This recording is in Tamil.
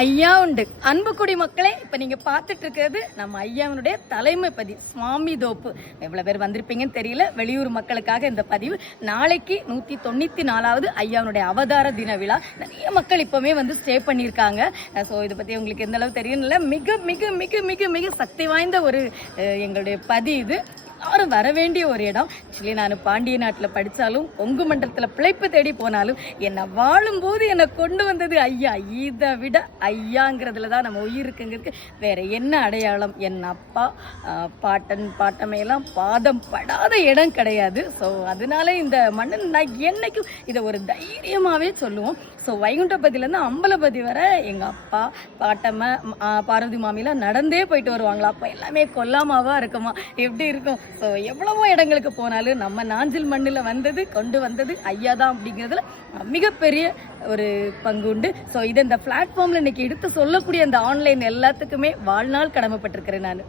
ஐயா உண்டு. அன்பு குடி மக்களே, இப்போ நீங்கள் பார்த்துட்டு இருக்கிறது நம்ம ஐயாவினுடைய தலைமை பதிவு சுவாமி தோப்பு. எவ்வளோ பேர் வந்திருப்பீங்கன்னு தெரியல. வெளியூர் மக்களுக்காக இந்த பதிவு. நாளைக்கு 194வது ஐயாவுடைய அவதார தின விழா. நிறைய மக்கள் இப்போவே வந்து ஸ்டே பண்ணியிருக்காங்க. ஸோ இதை பற்றி உங்களுக்கு எந்த அளவு தெரியும்ல. மிக மிக மிக மிக மிக சக்தி வாய்ந்த ஒரு எங்களுடைய பதி இது. எல்லாரும் வர வேண்டிய ஒரு இடம். ஆக்சுவலி நான் பாண்டிய நாட்டில் படித்தாலும் கொங்கு மண்டலத்தில் பிழைப்பு தேடி போனாலும் என்னை வாழும்போது என்னை கொண்டு வந்தது ஐயா. இதை விட ஐயாங்கிறதுல தான் நம்ம உயிர் இருக்குங்கிறதுக்கு வேற என்ன அடையாளம்? என் அப்பா பாட்டன் பாட்டமையெல்லாம் பாதம் படாத இடம் கிடையாது. ஸோ அதனால இந்த மன்னன் நான் என்னைக்கும் இதை ஒரு தைரியமாகவே சொல்லுவோம். ஸோ வைகுண்டபதியிலேருந்து அம்பலபதி வர எங்கள் அப்பா பாட்டம்மை பார்வதி மாமிலாம் நடந்தே போயிட்டு வருவாங்களா. அப்போ எல்லாமே கொல்லாமாவாக இருக்குமா, எப்படி இருக்கும்? ஸோ எவ்வளவோ இடங்களுக்கு போனாலும் நம்ம நாஞ்சில் மண்ணில் கொண்டு வந்தது ஐயா தான் அப்படிங்கிறதுல மிகப்பெரிய ஒரு பங்கு உண்டு. ஸோ இதை இந்த பிளாட்ஃபார்மில் இன்னைக்கு எடுத்து சொல்லக்கூடிய அந்த ஆன்லைன் எல்லாத்துக்குமே வாழ்நாள் கடமைப்பட்டிருக்கிறேன் நான்.